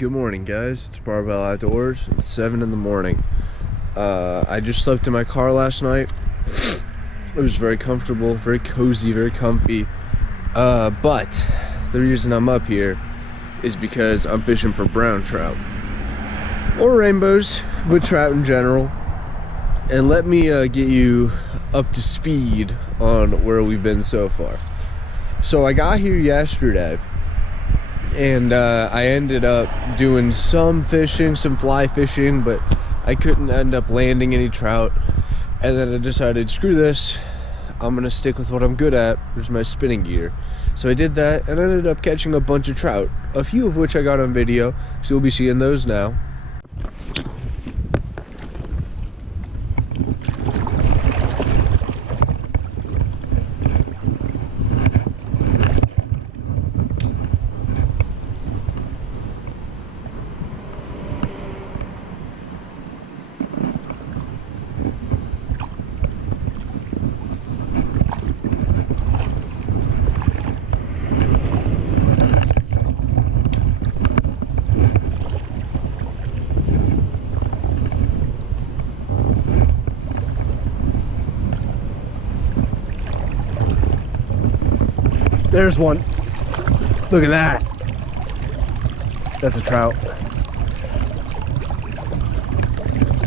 Good morning, guys. It's Barbell Outdoors. It's 7 in the morning. I just slept in my car last night. It was very comfortable, very cozy, very comfy. But the reason I'm up here is because I'm fishing for brown trout. Or rainbows, but trout in general. And let me get you up to speed on where we've been so far. So I got here yesterday, and I ended up doing some fishing, some fly fishing, but I couldn't end up landing any trout. And then I decided, screw this, I'm gonna stick with what I'm good at, which is my spinning gear. So I did that and I ended up catching a bunch of trout, a few of which I got on video, so you'll be seeing those now. There's one. Look at that. That's a trout.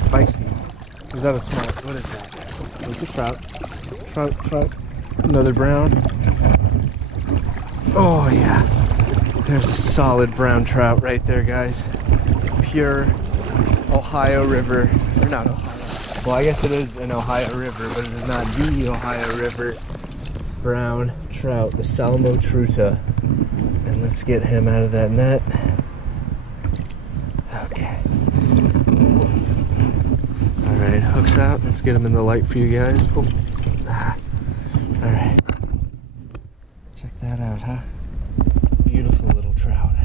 Feisty. Is that a smart? What is that? It's a trout. Trout. Another brown. Oh yeah. There's a solid brown trout right there, guys. Pure Ohio River. Or not Ohio. Well, I guess it is an Ohio River, but it is not the Ohio River. Brown trout, the Salmo Truta. And let's get him out of that net. Okay. Alright, hooks out. Let's get him in the light for you guys. Oh. Alright. Check that out, huh? Beautiful little trout.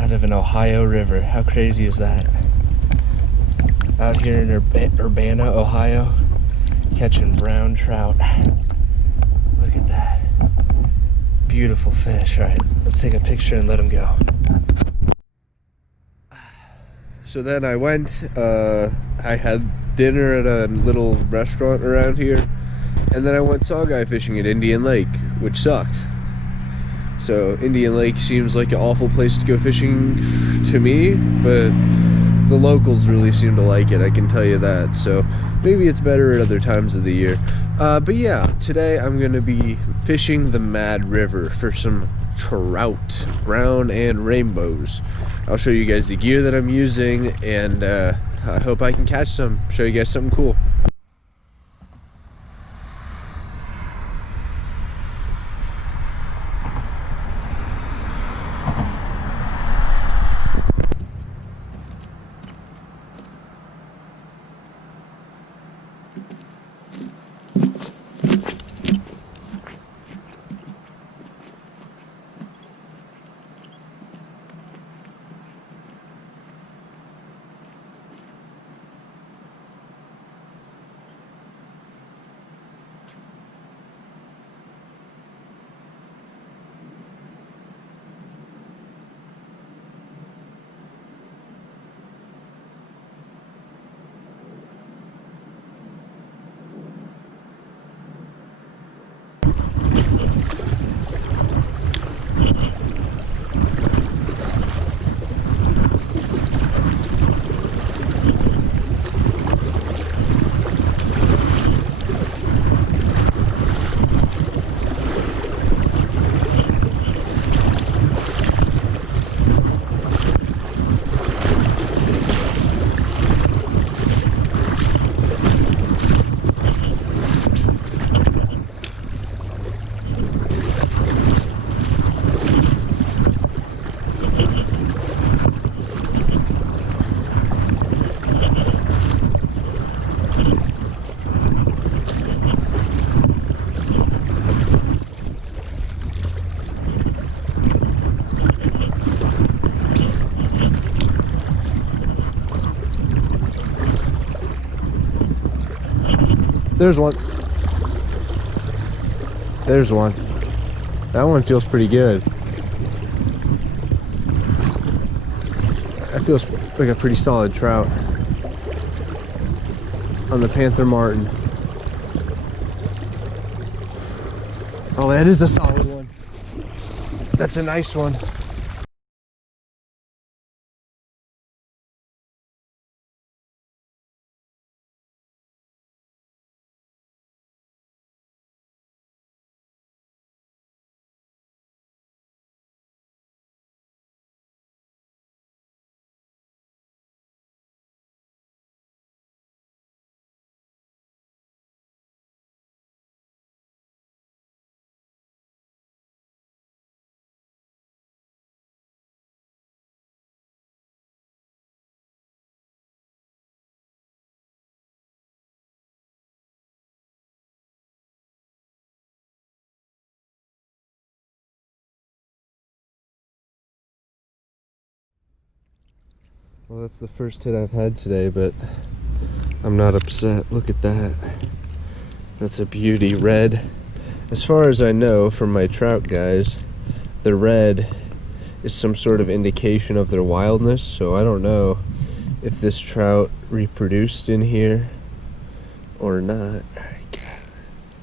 Out of an Ohio River. How crazy is that? Out here in Urbana, Ohio, catching brown trout. Look at that. Beautiful fish. All right, let's take a picture and let him go. So then I went, I had dinner at a little restaurant around here, and then I went sawguy fishing at Indian Lake, which sucked. So Indian Lake seems like an awful place to go fishing to me, but the locals really seem to like it, I can tell you that. So maybe it's better at other times of the year. But yeah, today I'm going to be fishing the Mad River for some trout, brown and rainbows. I'll show you guys the gear that I'm using, and I hope I can catch some, show you guys something cool. There's one. There's one. That one feels pretty good. That feels like a pretty solid trout on the Panther Martin. Oh, that is a solid one. That's a nice one. Well, that's the first hit I've had today, but I'm not upset. Look at that. That's a beauty. Red. As far as I know from my trout guys, the red is some sort of indication of their wildness, so I don't know if this trout reproduced in here or not. Alright,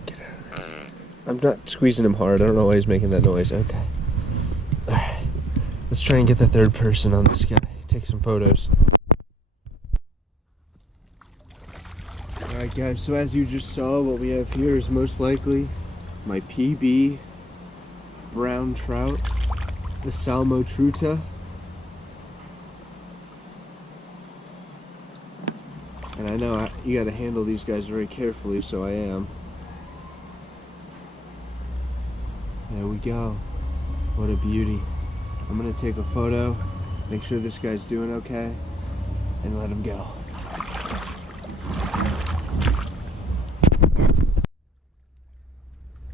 get out of there. I'm not squeezing him hard. I don't know why he's making that noise. Okay. Alright. Let's try and get the third person on this guy. Take some photos. Alright guys, so as you just saw, what we have here is most likely my PB brown trout, the Salmo Truta. And I know you gotta handle these guys very carefully, so I am. There we go. What a beauty. I'm gonna take a photo, make sure this guy's doing okay, and let him go.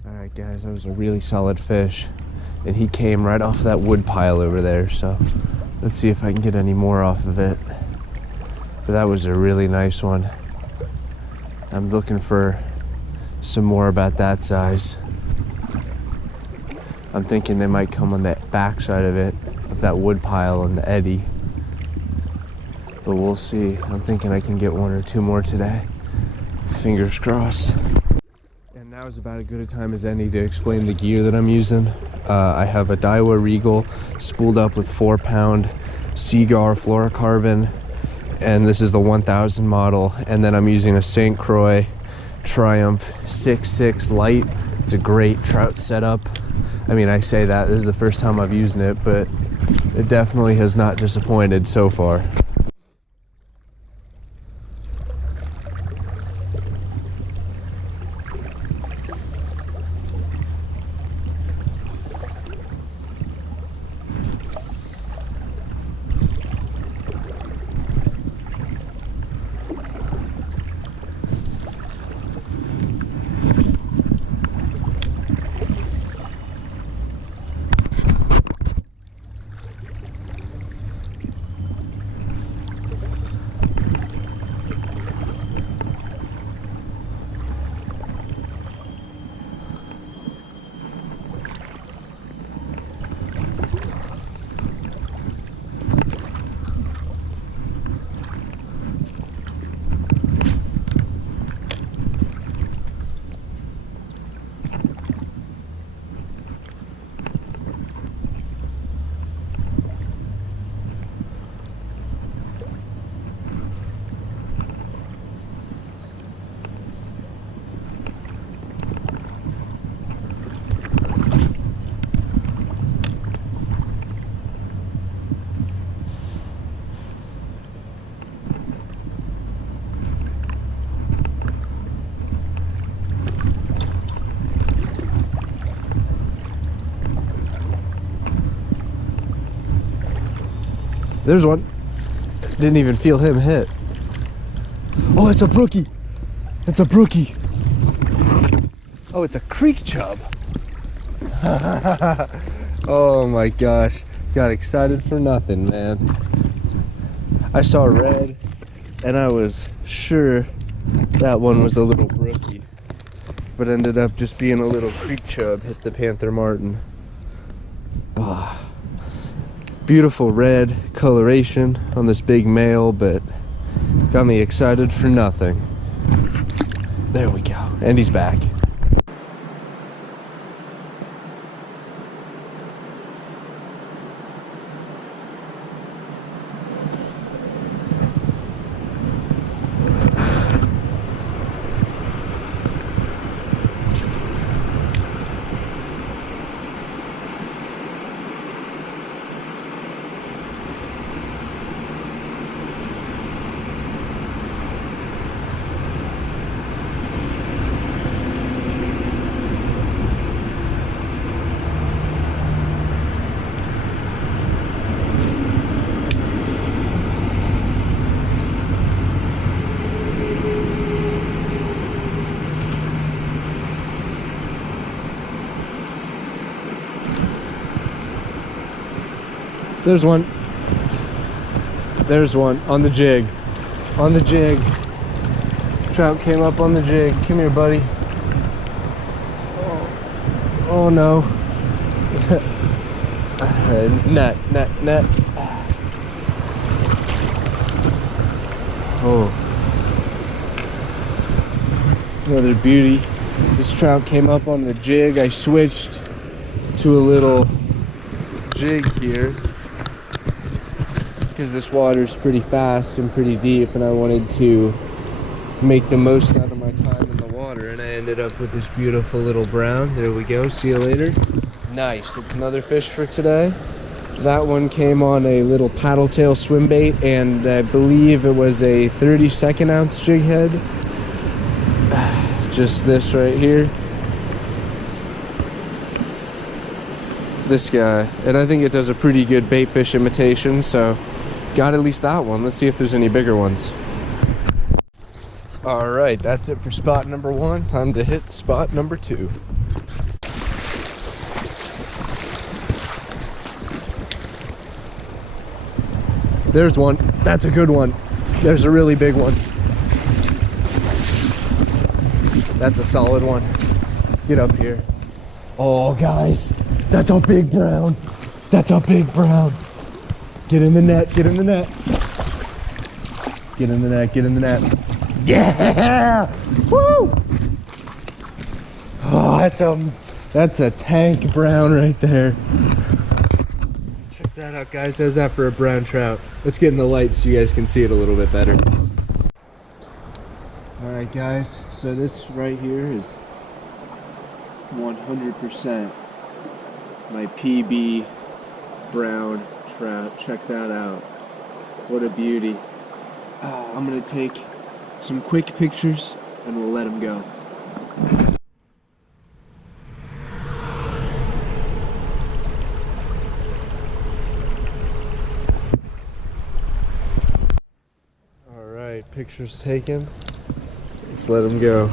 Alright guys, that was a really solid fish. And he came right off that wood pile over there, so let's see if I can get any more off of it. But that was a really nice one. I'm looking for some more about that size. I'm thinking they might come on the back side of it, of that wood pile and the eddy. But we'll see. I'm thinking I can get one or two more today. Fingers crossed. And now is about as good a time as any to explain the gear that I'm using. I have a Daiwa Regal spooled up with 4-pound Seagar fluorocarbon, and this is the 1000 model. And then I'm using a St. Croix Triumph 6.6 light. It's a great trout setup. I mean, I say that, this is the first time I've used it, but it definitely has not disappointed so far. There's one. Didn't even feel him hit. Oh, it's a brookie. It's a brookie. Oh, it's a creek chub. Oh my gosh. Got excited for nothing, man. I saw red and I was sure that one was a little brookie, but ended up just being a little creek chub. Hit the Panther Martin. Oh. Beautiful red coloration on this big male, but got me excited for nothing. There we go, and he's back. There's one. There's one on the jig. On the jig. Trout came up on the jig. Come here, buddy. Oh no. Net. Oh. Another beauty. This trout came up on the jig. I switched to a little jig here because this water is pretty fast and pretty deep, and I wanted to make the most out of my time in the water, and I ended up with this beautiful little brown. There we go. See you later. Nice. That's another fish for today. That one came on a little paddle tail swim bait, and I believe it was a 32nd ounce jig head. Just this right here. This guy. And I think it does a pretty good bait fish imitation, so got at least that one. Let's see if there's any bigger ones. All right, that's it for spot number 1. Time to hit spot number 2. There's one. That's a good one. There's a really big one. That's a solid one. Get up here. Oh, guys, that's a big brown. That's a big brown. Get in the net, get in the net. Get in the net, get in the net. Yeah! Woo! Oh, that's a tank brown right there. Check that out, guys. How's that for a brown trout? Let's get in the light so you guys can see it a little bit better. Alright, guys, so this right here is 100% my PB brown trout. Check that out. What a beauty. I'm gonna take some quick pictures and we'll let him go. Alright, pictures taken. Let's let him go.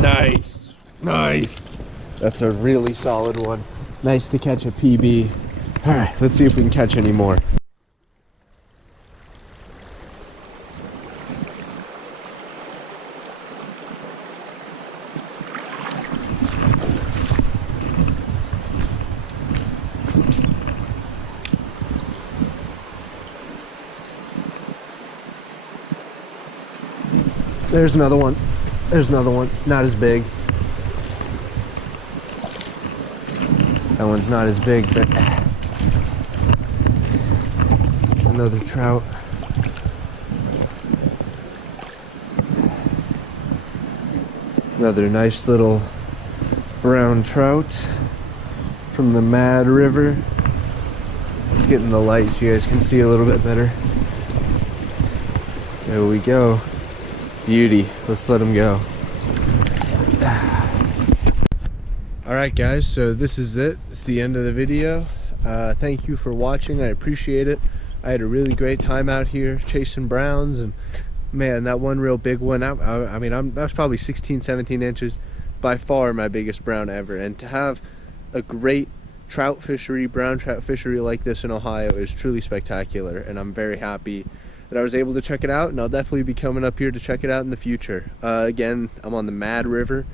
Nice, nice. That's a really solid one. Nice to catch a PB. All right, let's see if we can catch any more. There's another one. There's another one. Not as big. That one's not as big, but it's another trout. Another nice little brown trout from the Mad River. Let's get in the light so you guys can see a little bit better. There we go. Beauty. Let's let him go. Alright guys, so this is it. It's the end of the video. Thank you for watching. I appreciate it. I had a really great time out here chasing browns, and man, that one real big one, I mean, that was probably 16, 17 inches. By far my biggest brown ever. And to have a great trout fishery, brown trout fishery like this in Ohio is truly spectacular, and I'm very happy that I was able to check it out, and I'll definitely be coming up here to check it out in the future. Again, I'm on the Mad River,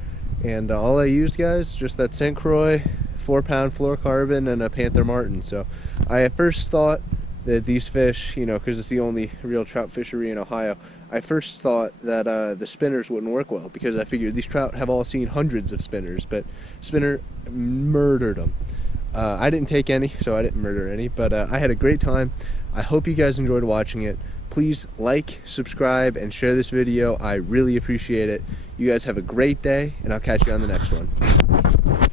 and all I used, guys, just that St. Croix 4-pound fluorocarbon and a Panther Martin. So I at first thought that these fish, you know, because it's the only real trout fishery in Ohio, I first thought that the spinners wouldn't work well, because I figured these trout have all seen hundreds of spinners, but spinner murdered them. I didn't take any, so I didn't murder any, but I had a great time. I hope you guys enjoyed watching it. Please like, subscribe, and share this video. I really appreciate it. You guys have a great day, and I'll catch you on the next one.